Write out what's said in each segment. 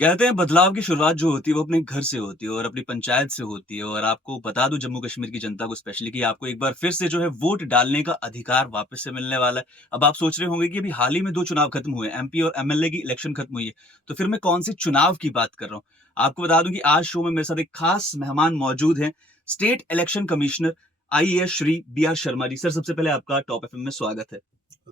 कहते हैं बदलाव की शुरुआत जो होती है वो अपने घर से होती है और अपनी पंचायत से होती है और आपको बता दूं जम्मू कश्मीर की जनता को स्पेशली कि आपको एक बार फिर से जो है वोट डालने का अधिकार वापस से मिलने वाला है। अब आप सोच रहे होंगे कि अभी हाल ही में 2 चुनाव खत्म हुए, एमपी और एमएलए की इलेक्शन खत्म हुई है। तो फिर मैं कौन से चुनाव की बात कर रहा हूँ? आपको बता दूं कि आज शो में मेरे साथ एक खास मेहमान मौजूद हैं, state election commissioner IAS Shri B R Sharma ji. Sir, सबसे पहले आपका टॉप एफएम में स्वागत है।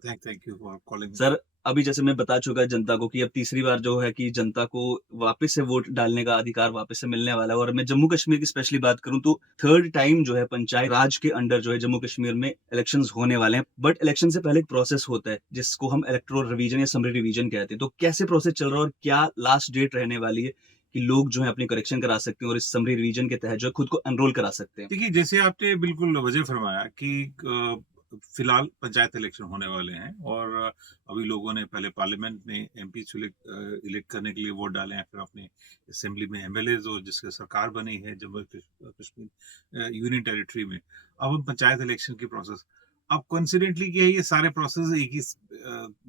Thank you for calling me. Sir, अभी जैसे मैं बता चुका जनता को कि अब तीसरी बार जो है कि जनता को वापस से वोट डालने का अधिकार वापस से मिलने वाला है और मैं जम्मू कश्मीर की स्पेशली बात करूँ तो थर्ड टाइम जो है पंचायत राज के अंडर जो है जम्मू कश्मीर में इलेक्शंस होने वाले हैं। बट इलेक्शन से पहले एक प्रोसेस होता है जिसको हम इलेक्टोरल रिवीजन या समरी रिवीजन कहते हैं। तो कैसे प्रोसेस चल रहा है और क्या लास्ट डेट रहने वाली है कि लोग जो है अपनी करेक्शन करा सकते हैं और इस समरी रिवीजन के तहत जो है खुद को एनरोल करा सकते हैं? देखिए, जैसे आपने बिल्कुल वजह फरमाया कि फिलहाल पंचायत इलेक्शन होने वाले हैं और अभी लोगों ने पहले पार्लियामेंट में एमपी इलेक्ट करने के लिए वोट डाले हैं, फिर अपने असेंबली में एमएलए और जिसकी सरकार बनी है जम्मू कश्मीर यूनियन टेरिटरी में। अब हम पंचायत इलेक्शन की प्रोसेस, अब कोइंसिडेंटली क्या है, ये सारे प्रोसेस एक ही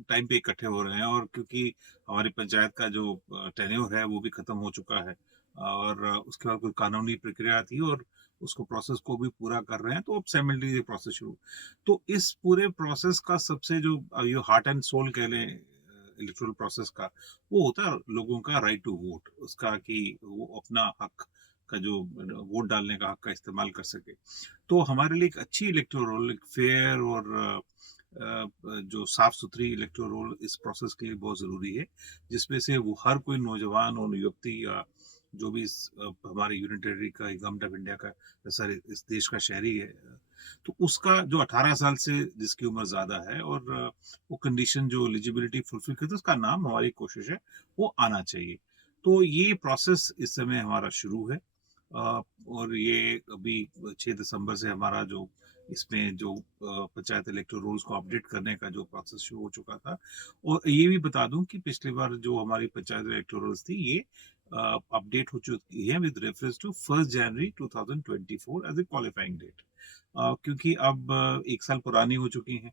टाइम पे इकट्ठे हो रहे हैं और क्योंकि हमारी पंचायत का जो टेन्योर है वो भी खत्म हो चुका है और उसके बाद कोई कानूनी प्रक्रिया थी और उसको प्रोसेस को भी पूरा कर रहे हैं, तो अब साइमल्टेनियसली प्रोसेस शुरू। तो इस पूरे प्रोसेस का सबसे जो ये हार्ट एंड सोल कह लें इलेक्टोरल प्रोसेस का, वो होता है लोगों का राइट टू वोट, उसका कि वो अपना हक का जो वोट डालने का हक का इस्तेमाल कर सके। तो हमारे लिए एक अच्छी इलेक्टोरल, एक फेयर और जो साफ सुथरी इलेक्टोरल इस प्रोसेस के लिए बहुत जरूरी है, जिसमें से वो हर कोई नौजवान और युवती या जो भी हमारे यूनियन टेरिटरी का गवर्नमेंट ऑफ इंडिया का सॉरी इस देश का शहरी है, तो उसका जो 18 साल से जिसकी उम्र ज्यादा है और वो कंडीशन जो एलिजिबिलिटी फुलफिल करते उसका नाम, हमारी कोशिश है वो आना चाहिए। तो ये प्रोसेस इस समय हमारा शुरू है और ये अभी 6 दिसंबर से हमारा जो इसमें जो पंचायत इलेक्टोरल रूल्स को अपडेट करने का जो प्रोसेस शुरू हो चुका था। और ये भी बता दूं कि पिछली बार जो हमारी पंचायत इलेक्टोरल रूल्स थी, ये अपडेट हो चुकी है with reference to 1 January 2024 as a qualifying date, क्योंकि अब 1 साल पुरानी हो चुकी हैं,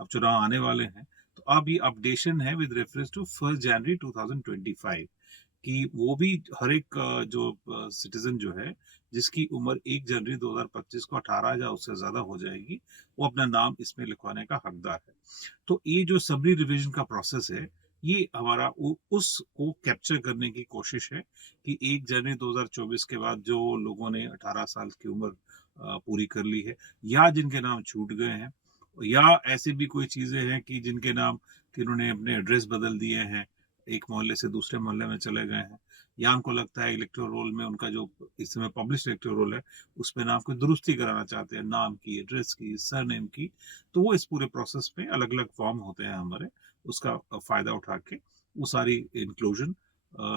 अब चुनाव आने वाले हैं। तो अब ये अपडेशन है विद रेफरेंस टू 1 जनवरी 2025 कि वो भी हर एक जो सिटीजन जो है जिसकी उम्र 1 जनवरी 2025 को 18 या उससे ज्यादा हो जाएगी, वो अपना नाम इसमें लिखवाने का हकदार है। तो ये जो सबरी रिवीजन का प्रोसेस है, ये हमारा उसको कैप्चर करने की कोशिश है कि 1 जनवरी 2024 के बाद जो लोगों ने 18 साल की उम्र पूरी कर ली है या जिनके नाम छूट गए हैं या ऐसी भी कोई चीजें हैं कि जिनके नाम जिन्होंने अपने एड्रेस बदल दिए हैं, एक मोहल्ले से दूसरे मोहल्ले में चले गए हैं, या उनको लगता है इलेक्टोरल रोल में उनका जो इस समय पब्लिश इलेक्टोरल रोल है उसमें नाम की दुरुस्ती कराना चाहते हैं, नाम की, एड्रेस की, सरनेम की, तो वो इस पूरे प्रोसेस में अलग अलग फॉर्म होते हैं हमारे, उसका फायदा उठा के वो सारी इंक्लूजन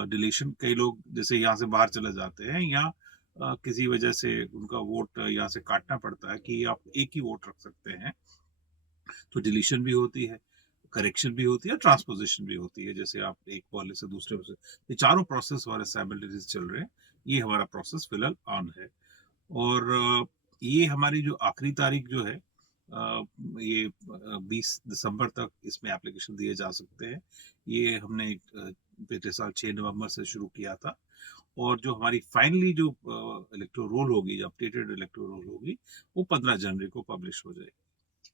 डिलीशन, कई लोग जैसे यहाँ से बाहर चले जाते हैं या किसी वजह से उनका वोट यहाँ से काटना पड़ता है कि आप एक ही वोट रख सकते हैं, तो डिलीशन भी होती है, करेक्शन भी होती है, ट्रांसपोजिशन भी होती है, जैसे आप एक वाले से दूसरे से, ये चारों प्रोसेस हमारे साइमल्टेनियस चल रहे हैं। ये हमारा प्रोसेस फिलहाल ऑन है और ये हमारी जो आखिरी तारीख जो है, ये 20 दिसंबर तक इसमें एप्लीकेशन दिए जा सकते हैं। ये हमने पिछले साल 6 नवंबर से शुरू किया था और जो हमारी फाइनली जो इलेक्टोरल रोल होगी, जो अपडेटेड इलेक्टोरल रोल होगी, वो 15 जनवरी को पब्लिश हो जाएगी।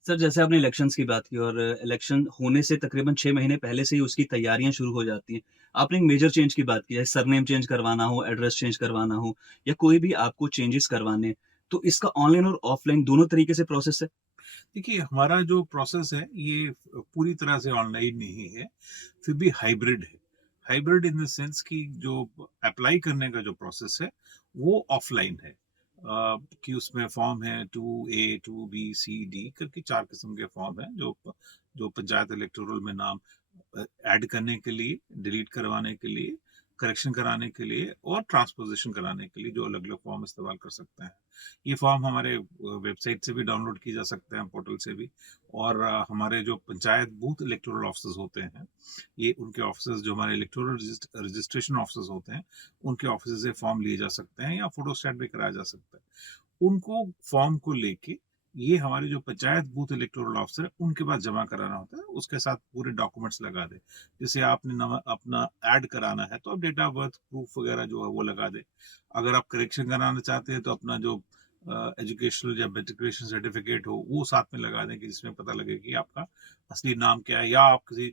सर, जैसे आपने इलेक्शंस की बात की और इलेक्शन होने से तकरीबन 6 महीने पहले से ही उसकी तैयारियाँ शुरू हो जाती हैं। आपने एक मेजर चेंज की बात की है, सरनेम चेंज करवाना हो, एड्रेस चेंज करवाना हो या कोई भी आपको चेंजेस करवाने हैं, तो इसका ऑनलाइन और ऑफलाइन दोनों तरीके से प्रोसेस है? देखिए, हमारा जो प्रोसेस है ये पूरी तरह से ऑनलाइन नहीं है, फिर भी हाइब्रिड है। हाइब्रिड इन द सेंस कि जो अप्लाई करने का जो प्रोसेस है वो ऑफलाइन है, कि उसमें फॉर्म है 2A 2B C D करके 4 किस्म के फॉर्म हैं जो जो पंचायत इलेक्टोरल में नाम ऐड करने के लिए, डिलीट करवाने के लिए, करेक्शन कराने के लिए और ट्रांसपोजिशन कराने के लिए जो अलग अलग फॉर्म इस्तेमाल कर सकते हैं। ये फॉर्म हमारे वेबसाइट से भी डाउनलोड किए जा सकते हैं, पोर्टल से भी, और हमारे जो पंचायत बूथ इलेक्टोरल ऑफिसर्स होते हैं, ये उनके ऑफिसर्स जो हमारे इलेक्टोरल रजिस्ट्रेशन ऑफिसर्स होते हैं, उनके ऑफिस से फॉर्म लिए जा सकते हैं या फोटोस्टेट भी कराया जा सकता है। उनको फॉर्म को लेके ये हमारे जो पंचायत बूथ इलेक्टोरल ऑफिसर है, उनके पास जमा कराना होता है, उसके साथ पूरे डॉक्यूमेंट्स लगा दे। जैसे आपने नवा अपना ऐड कराना है, तो आप डेट ऑफ बर्थ प्रूफ वगैरह जो है वो लगा दें। अगर आप करेक्शन कराना चाहते हैं, तो अपना जो एजुकेशनल या मेट्रिकुलेशन सर्टिफिकेट हो, वो साथ में लगा दें कि जिसमें पता लगे कि आपका असली नाम क्या है, या आप किसी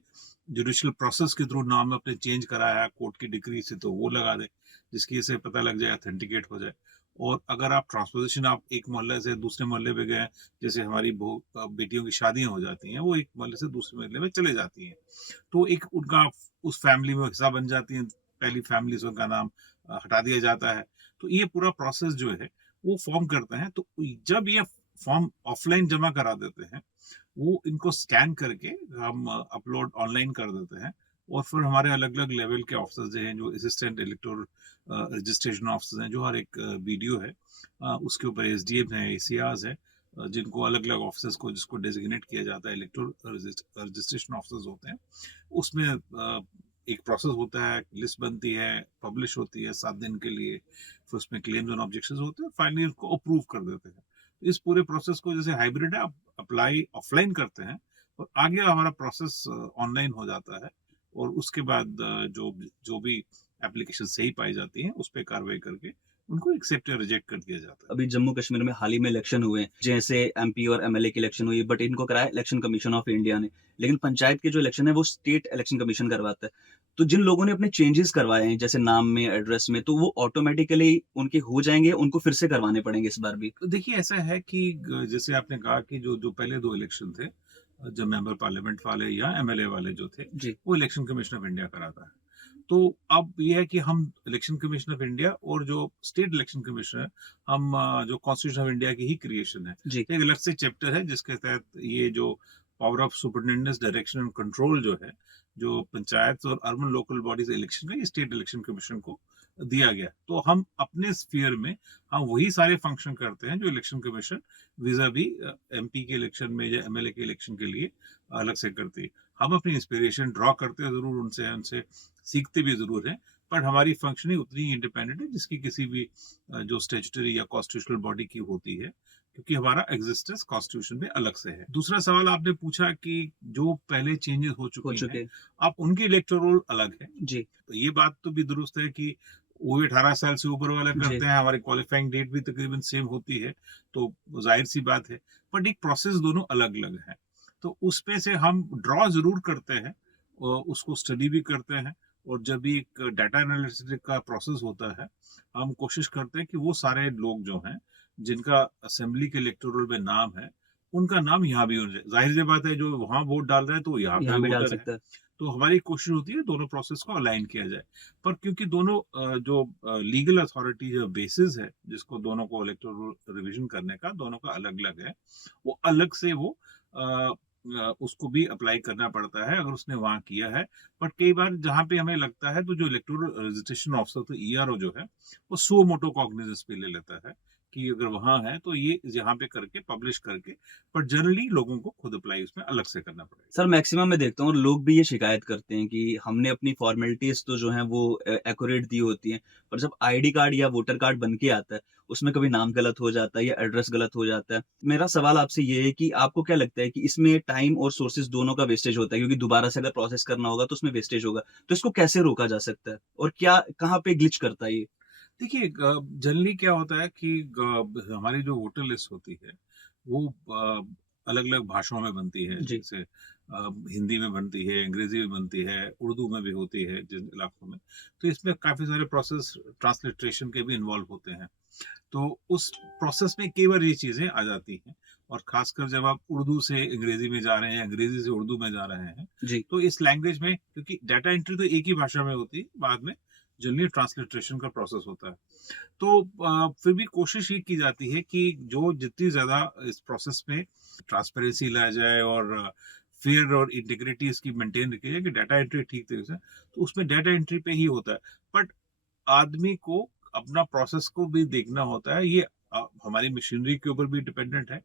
जुडिशियल प्रोसेस के थ्रू नाम अपने चेंज कराया है कोर्ट की डिक्री से, तो वो लगा दें, जिसकी से पता लग जाए, ऑथेंटिकेट हो जाए। और अगर आप ट्रांसपोजिशन आप एक मोहल्ले से दूसरे मोहल्ले पे गए, जैसे हमारी बेटियों की शादियां हो जाती हैं, वो एक मोहल्ले से दूसरे मोहल्ले में चले जाती हैं, तो एक उनका उस फैमिली में हिस्सा बन जाती है, पहली फैमिली से उनका नाम हटा दिया जाता है। तो ये पूरा प्रोसेस जो है वो फॉर्म करते हैं। तो जब ये फॉर्म ऑफलाइन जमा करा देते हैं, वो इनको स्कैन करके हम अपलोड ऑनलाइन कर देते हैं, और फिर हमारे अलग अलग लेवल के ऑफिसर्स हैं, जो असिस्टेंट इलेक्टोरल रजिस्ट्रेशन ऑफिसर्स हैं, जो हर एक वीडियो है, उसके ऊपर एसडीएम है, एसीआर्स है, जिनको अलग अलग ऑफिसर्स को जिसको डेजिग्नेट किया जाता है इलेक्टोरल रजिस्ट्रेशन ऑफिसर्स होते हैं, उसमें एक प्रोसेस होता है, लिस्ट बनती है, पब्लिश होती है 7 दिन के लिए, फिर उसमें क्लेम्स एंड ऑब्जेक्शंस होते हैं, फाइनली उसको अप्रूव कर देते हैं। इस पूरे प्रोसेस को जैसे हाइब्रिड है, आप अप्लाई ऑफलाइन करते हैं और आगे हमारा प्रोसेस ऑनलाइन हो जाता है, और उसके बाद जो जो भी एप्लीकेशन सही पाई जाती है, उस पर कार्रवाई करके उनको एक्सेप्ट या रिजेक्ट कर दिया जाता है। अभी जम्मू कश्मीर में हाल ही में इलेक्शन हुए हैं, जैसे एमपी और एमएलए की इलेक्शन हुई, बट इनको कराया इलेक्शन कमीशन ऑफ इंडिया ने। लेकिन पंचायत के जो इलेक्शन है वो स्टेट इलेक्शन कमीशन करवाता है। तो जिन लोगों ने अपने चेंजेस करवाए हैं, जैसे नाम में, एड्रेस में, तो वो ऑटोमेटिकली उनके हो जाएँगे, उनको फिर से करवाने पड़ेंगे इस बार भी? तो देखिए ऐसा है कि जैसे आपने कहा कि जो जो पहले 2 इलेक्शन थे, जो मेंबर पार्लियामेंट वाले या एमएलए वाले जो थे, जी, वो इलेक्शन कमीशन ऑफ इंडिया कराता है। तो अब ये है कि हम इलेक्शन कमीशन ऑफ इंडिया और जो स्टेट इलेक्शन कमीशन है, हम जो कॉन्स्टिट्यूशन ऑफ इंडिया की ही क्रिएशन है। जी, तो एक अलग से चैप्टर है जिसके तहत ये जो power of superintendence direction and control जो है, जो पंचायत और अर्बन लोकल बॉडीज इलेक्शन का, ये स्टेट इलेक्शन कमीशन को दिया गया। तो हम अपने स्फीयर में हम वही सारे फंक्शन करते हैं जो इलेक्शन कमीशन विजा भी एमपी के इलेक्शन में या एमएलए के इलेक्शन के लिए अलग से करती है। हम अपनी इंस्पिरेशन ड्रॉ करते हैं जरूर उनसे, उनसे सीखते भी जरूर हैं, पर हमारी फंक्शनिंग उतनी इंडिपेंडेंट है जिसकी किसी भी जो स्टेचुटरी या कॉन्स्टिट्यूशनल बॉडी की होती है, क्योंकि हमारा एग्जिस्टेंस कॉन्स्टिट्यूशन में अलग से है। दूसरा सवाल आपने पूछा कि जो पहले चेंजेस हो हो चुकी हैं, चुके हैं। अब उनके इलेक्टोरल रोल अलग है। जी, तो ये बात तो भी दुरुस्त है कि वो भी 18 साल से ऊपर वाला जी, करते हैं, हमारी क्वालिफाइंग डेट भी तकरीबन सेम होती है, तो जाहिर सी बात है, बट एक प्रोसेस दोनों अलग अलग है। तो उसमें से हम ड्रॉ जरूर करते हैं, और उसको स्टडी भी करते हैं, और जब भी एक डाटा एनालिसिस का प्रोसेस होता है, हम कोशिश करते हैं कि वो सारे लोग जो हैं, जिनका असेंबली के इलेक्टोरल में नाम है, उनका नाम यहाँ भी हो जाए। जाहिर सी बात है, जो वहां वोट डाल रहे हैं तो वो यहाँ का यहाँ भी भी डाल वोटर है। सकता है। तो हमारी कोशिश होती है दोनों प्रोसेस को अलाइन किया जाए, पर क्योंकि दोनों जो लीगल अथॉरिटी जो बेसिस है, जिसको दोनों को इलेक्टोरल रिवीजन करने का, दोनों का अलग अलग है, वो अलग से वो उसको भी अप्लाई करना पड़ता है अगर उसने वहां किया है। बट कई बार जहां पे हमें लगता है, तो जो इलेक्टोरल रजिस्ट्रेशन ऑफिसर, तो ईआरओ जो है, वो सो मोटो कॉग्निजेंस पे ले लेता है कि अगर वहां है तो ये यहाँ पे करके पब्लिश करके, पर जनरली लोगों को खुद अप्लाई उसमें अलग से करना पड़ेगा। सर मैक्सिमम मैं देखता हूँ और लोग भी ये शिकायत करते हैं कि हमने अपनी फॉर्मेलिटीज़ तो जो हैं वो एक्यूरेट दी होती हैं, पर जब आईडी कार्ड या वोटर कार्ड बन के आता है, उसमें कभी नाम गलत हो जाता है या एड्रेस गलत हो जाता है। मेरा सवाल आपसे ये है कि आपको क्या लगता है कि इसमें टाइम और सोर्सेज़ दोनों का वेस्टेज होता है? क्योंकि दोबारा से अगर प्रोसेस करना होगा तो उसमें वेस्टेज होगा। तो इसको कैसे रोका जा सकता है? और क्या कहाँ पे ग्लिच करता है ये? देखिए, जनरली क्या होता है कि हमारी जो वोटर लिस्ट होती है, वो अलग अलग भाषाओं में बनती है, जी, जैसे हिंदी में बनती है, अंग्रेजी में बनती है, उर्दू में भी होती है जिन इलाकों में। तो इसमें काफी सारे प्रोसेस ट्रांसलिट्रेशन के भी इन्वॉल्व होते हैं। तो उस प्रोसेस में कई बार ये चीजें आ जाती हैं, और खासकर जब आप उर्दू से अंग्रेजी में जा रहे हैं, अंग्रेजी से उर्दू में जा रहे हैं, जी, तो इस लैंग्वेज में, क्योंकि डाटा एंट्री तो एक ही भाषा में होती है, बाद में जनरली ट्रांसलिट्रेशन का प्रोसेस होता है। तो फिर भी कोशिश ये की जाती है कि जो जितनी ज़्यादा इस प्रोसेस में ट्रांसपेरेंसी लाया जाए, और फेयर और इंटीग्रिटी इसकी मेंटेन रखी जाए, कि डाटा एंट्री ठीक तरीके से, तो उसमें डाटा एंट्री पे ही होता है। बट आदमी को अपना प्रोसेस को भी देखना होता है, ये हमारी मशीनरी के ऊपर भी डिपेंडेंट है।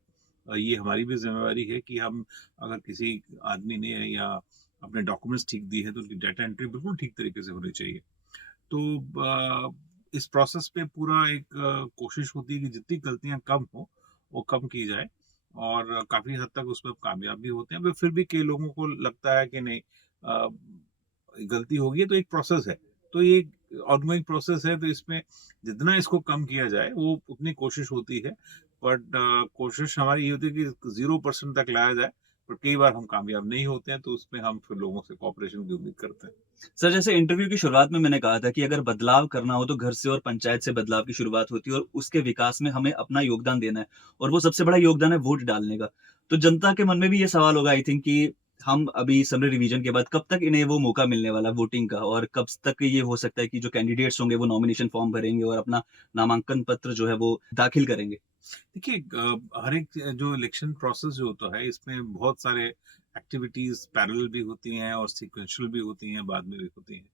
ये हमारी भी जिम्मेवारी है कि हम, अगर किसी आदमी ने या अपने डॉक्यूमेंट्स ठीक दी है, तो उनकी डाटा एंट्री बिल्कुल ठीक तरीके से होनी चाहिए। तो इस प्रोसेस पे पूरा एक कोशिश होती है कि जितनी गलतियां कम हो, वो कम की जाए, और काफ़ी हद तक उसमें कामयाब भी होते हैं। पर फिर भी कई लोगों को लगता है कि नहीं, अ, गलती होगी है तो एक प्रोसेस है। तो ये ऑनगोइंग प्रोसेस है, तो इसमें जितना इसको कम किया जाए वो उतनी कोशिश होती है। बट कोशिश हमारी ये होती है कि 0% तक लाया जाए, पर कई बार हम कामयाब नहीं होते हैं, तो उसमें हम फिर लोगों से कोऑपरेशन की उम्मीद करते हैं। सर, जैसे इंटरव्यू की शुरुआत में मैंने कहा था कि अगर बदलाव करना हो तो घर से और पंचायत से बदलाव की शुरुआत होती है और उसके विकास में हमें अपना योगदान देना है और वो सबसे बड़ा योगदान है वोट डालने का। तो जनता के मन में भी ये सवाल होगा आई थिंक कि हम अभी समरी रिवीजन के बाद कब तक इन्हें वो मौका मिलने वाला है वोटिंग का और कब तक ये हो सकता है कि जो कैंडिडेट्स होंगे वो नॉमिनेशन फॉर्म भरेंगे और अपना नामांकन पत्र जो है वो दाखिल करेंगे? देखिए, हर एक जो इलेक्शन प्रोसेस जो होता है, इसमें बहुत सारे एक्टिविटीज पैरेलल भी होती हैं और सीक्वेंशियल भी होती हैं, बाद में भी होती हैं।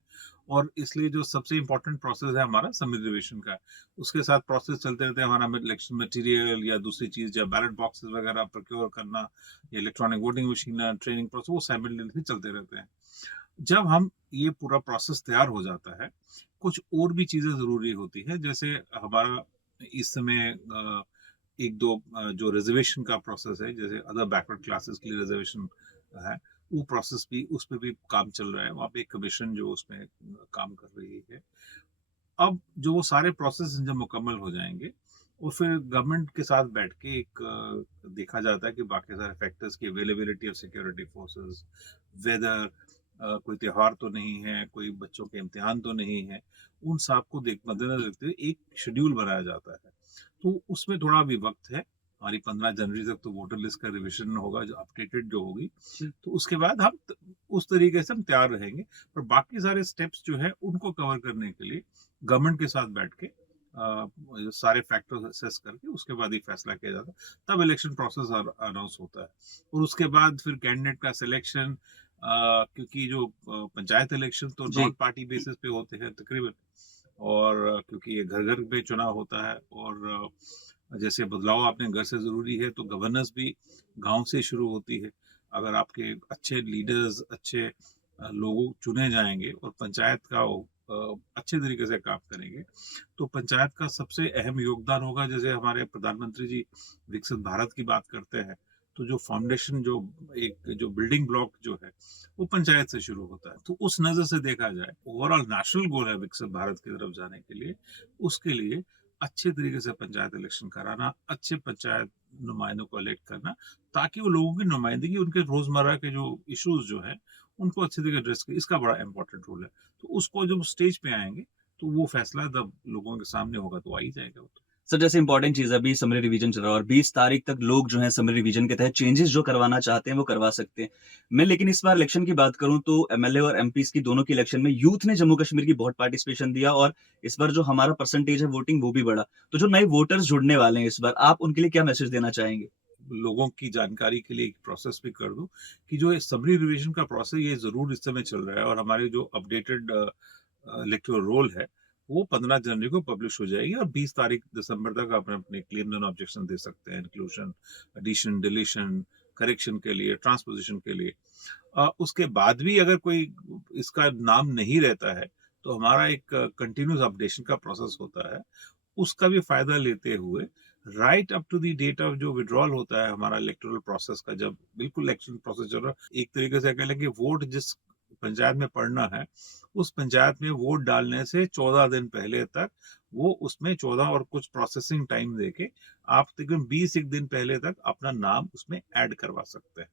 और इसलिए जो सबसे इम्पोर्टेंट प्रोसेस है हमारा समिट रिविजन का, उसके साथ प्रोसेस चलते रहते हैं। हमारा इलेक्शन मटेरियल या दूसरी चीज या बैलेट बॉक्सेस वगैरह प्रोक्योर करना या electronic voting machine, training process, वो साइमल्टेनियसली चलते रहते हैं। जब हम ये पूरा प्रोसेस तैयार हो जाता है, कुछ और भी चीजें जरूरी होती है। जैसे हमारा इस समय एक दो जो रिजर्वेशन का प्रोसेस है, जैसे अदर बैकवर्ड क्लासेस के लिए रिजर्वेशन है, वो प्रोसेस भी, उस पर भी काम चल रहा है। वहाँ पे एक कमीशन जो उसमें काम कर रही है। अब जो वो सारे प्रोसेस जब मुकम्मल हो जाएंगे और फिर गवर्नमेंट के साथ बैठ के एक देखा जाता है कि बाकी सारे फैक्टर्स की availability of security forces, weather, कोई त्योहार तो नहीं है, कोई बच्चों के इम्तिहान तो नहीं है, उन सब को देख मद्देनजर रखते हुए एक शेड्यूल बनाया जाता है। तो उसमें थोड़ा भी वक्त है। हमारी 15 जनवरी तक तो वोटर लिस्ट का रिविजन होगा, जो अपडेटेड जो होगी। तो उसके बाद हम उस तरीके से हम तैयार रहेंगे। पर बाकी सारे स्टेप्स जो है उनको कवर करने के लिए गवर्नमेंट के साथ बैठ के सारे फैक्टर्स असेस करके उसके बाद ही फैसला किया जाता है। तब इलेक्शन प्रोसेस अनाउंस होता है और उसके बाद फिर कैंडिडेट का सिलेक्शन, क्योंकि जो पंचायत इलेक्शन तो जी। नॉन पार्टी बेसिस पे होते हैं तकरीबन। और क्योंकि ये घर घर पे चुनाव होता है और जैसे बदलाव अपने घर से जरूरी है, तो गवर्नेंस भी गांव से शुरू होती है। अगर आपके अच्छे लीडर्स, अच्छे लोग चुने जाएंगे और पंचायत का अच्छे तरीके से काम करेंगे, तो पंचायत का सबसे अहम योगदान होगा। जैसे हमारे प्रधानमंत्री जी विकसित भारत की बात करते हैं, तो जो फाउंडेशन, जो एक जो बिल्डिंग ब्लॉक जो है, वो पंचायत से शुरू होता है। तो उस नजर से देखा जाए, ओवरऑल नेशनल गोल है विकसित भारत की तरफ जाने के लिए। उसके लिए अच्छे तरीके से पंचायत इलेक्शन कराना, अच्छे पंचायत नुमाइंदों को इलेक्ट करना, ताकि वो लोगों की नुमाइंदगी, उनके रोजमर्रा के जो इश्यूज जो है उनको अच्छे तरीके एड्रेस करें। इसका बड़ा इंपॉर्टेंट रोल है। तो उसको जब स्टेज पे आएंगे, तो वो फैसला जब लोगों के सामने होगा तो आ ही जाएगा वो तो। सर, जैसे इम्पोर्टेंट चीज़ है, अभी समरी रिवीजन चल रहा है और 20 तारीख तक लोग जो हैं समरी रिवीजन के तहत चेंजेस जो करवाना चाहते हैं, वो करवा सकते हैं। मैं लेकिन इस बार इलेक्शन की बात करूँ तो एमएलए और एमपीज़ की दोनों की इलेक्शन में यूथ ने जम्मू कश्मीर की बहुत पार्टिसिपेशन दिया और इस बार जो हमारा परसेंटेज है वोटिंग वो भी बढ़ा। तो जो नए वोटर्स जुड़ने वाले हैं इस बार, आप उनके लिए क्या मैसेज देना चाहेंगे? लोगों की जानकारी के लिए एक प्रोसेस भी कर दूं कि जो ये सबरी रिवीजन का प्रोसेस, ये जरूर इस समय चल रहा है। और हमारे जो अपडेटेड इलेक्टोरल रोल है, वो 15 जनवरी को पब्लिश हो जाएगी और 20 तारीख दिसंबर तक आप अपने क्लेम्स एंड ऑब्जेक्शन दे सकते हैं, इंक्लूजन, एडिशन, डिलीशन, करेक्शन के लिए, ट्रांसपोजिशन के लिए। उसके बाद भी अगर कोई इसका नाम नहीं रहता है, तो हमारा एक कंटिन्यूस अपडेशन का प्रोसेस होता है। उसका भी फायदा लेते हुए right up to the date of जो विड्रॉल होता है हमारा इलेक्टोरल प्रोसेस का, जब बिल्कुल इलेक्शन प्रोसेस चल रहा है, एक तरीके से कह लें कि वोट जिस पंचायत में पड़ना है, उस पंचायत में वोट डालने से 14 दिन पहले तक वो उसमें 14 और कुछ प्रोसेसिंग टाइम देके आप तकरीबन 20 एक दिन पहले तक अपना नाम उसमें ऐड करवा सकते हैं।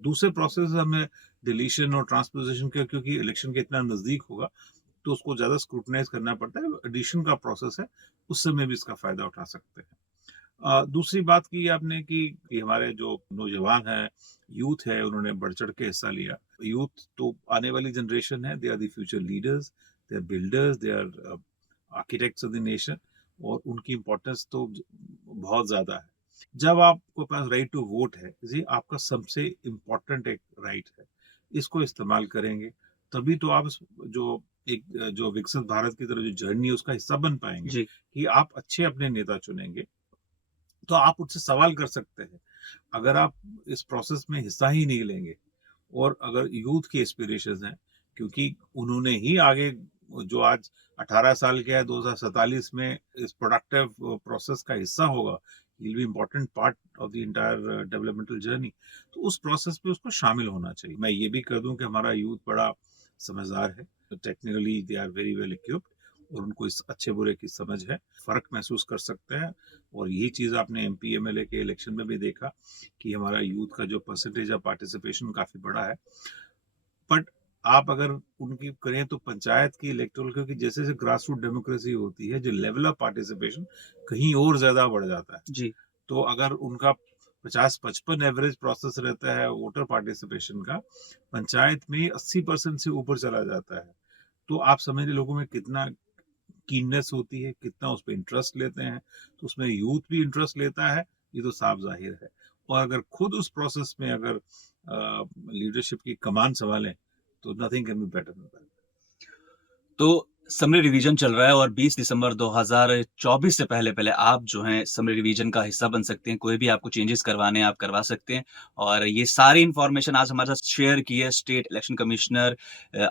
दूसरे प्रोसेस हमें डिलीशन और ट्रांसपोजिशन के, क्योंकि इलेक्शन के इतना नजदीक होगा तो उसको ज्यादा स्क्रूटनाइज करना पड़ता है। एडिशन का प्रोसेस है, उस समय भी इसका फायदा उठा सकते हैं। दूसरी बात की आपने कि हमारे जो नौजवान है, यूथ है, उन्होंने बढ़ चढ़ के हिस्सा लिया। यूथ तो आने वाली जनरेशन है, they are the future leaders, they are builders, they are architects of the nation. और उनकी इम्पोर्टेंस तो बहुत ज्यादा है। जब आपके पास राइट टू वोट है, ये आपका सबसे इम्पोर्टेंट एक राइट है। इसको इस्तेमाल करेंगे तभी तो आप जो एक जो विकसित भारत की तरफ जो जर्नी है उसका हिस्सा बन पाएंगे। जी। कि आप अच्छे अपने नेता चुनेंगे, तो आप उनसे सवाल कर सकते हैं। अगर आप इस प्रोसेस में हिस्सा ही नहीं लेंगे, और अगर यूथ की एस्पिरेशंस हैं, क्योंकि उन्होंने ही आगे, जो आज 18 साल के है, 2047 में इस प्रोडक्टिव प्रोसेस का हिस्सा होगा, he will be important part of the entire developmental journey. तो उस प्रोसेस में उसको शामिल होना चाहिए। मैं ये भी कर दूं कि हमारा यूथ बड़ा समझदार है, technically they are very well equipped, और उनको इस अच्छे बुरे की समझ है, फर्क महसूस कर सकते हैं। और यही चीज आपने एमपी एमएलए के इलेक्शन में भी देखा कि हमारा यूथ का जो परसेंटेज ऑफ पार्टिसिपेशन काफी बड़ा है। बट आप अगर उनकी करें तो पंचायत की इलेक्टोरल, क्योंकि जैसे जैसे ग्रास रूट डेमोक्रेसी होती है, जो लेवल ऑफ पार्टिसिपेशन कहीं और ज्यादा बढ़ जाता है। जी। तो अगर उनका 50-55 एवरेज प्रोसेस रहता है वोटर पार्टिसिपेशन का, पंचायत में 80% से ऊपर चला जाता है। तो आप समझ लोगों में कितना कीननेस होती है, कितना उस पर इंटरेस्ट लेते हैं। तो उसमें यूथ भी इंटरेस्ट लेता है, ये तो साफ जाहिर है। और अगर खुद उस प्रोसेस में अगर लीडरशिप की कमान संभालें, तो nothing can be better than that. तो समरी रिवीजन चल रहा है और 20 दिसंबर 2024 से पहले-पहले आप जो हैं समरी रिवीजन का हिस्सा बन सकते हैं। कोई भी आपको चेंजेस करवाने हैं, आप करवा सकते हैं। और ये सारी इन्फॉर्मेशन आज हमारे साथ शेयर की है state election commissioner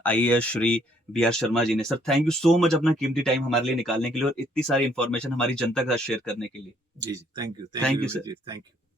IAS Shri B R Sharma ji ने। Sir thank you so much अपना कीमती टाइम हमारे लिए निकालने के लिए और इतनी सारी इन्फॉर्मेशन हमारी जनता के साथ शेयर करने के लिए। जी, जी। Thank you thank very you much sir. जी, थैंक यू।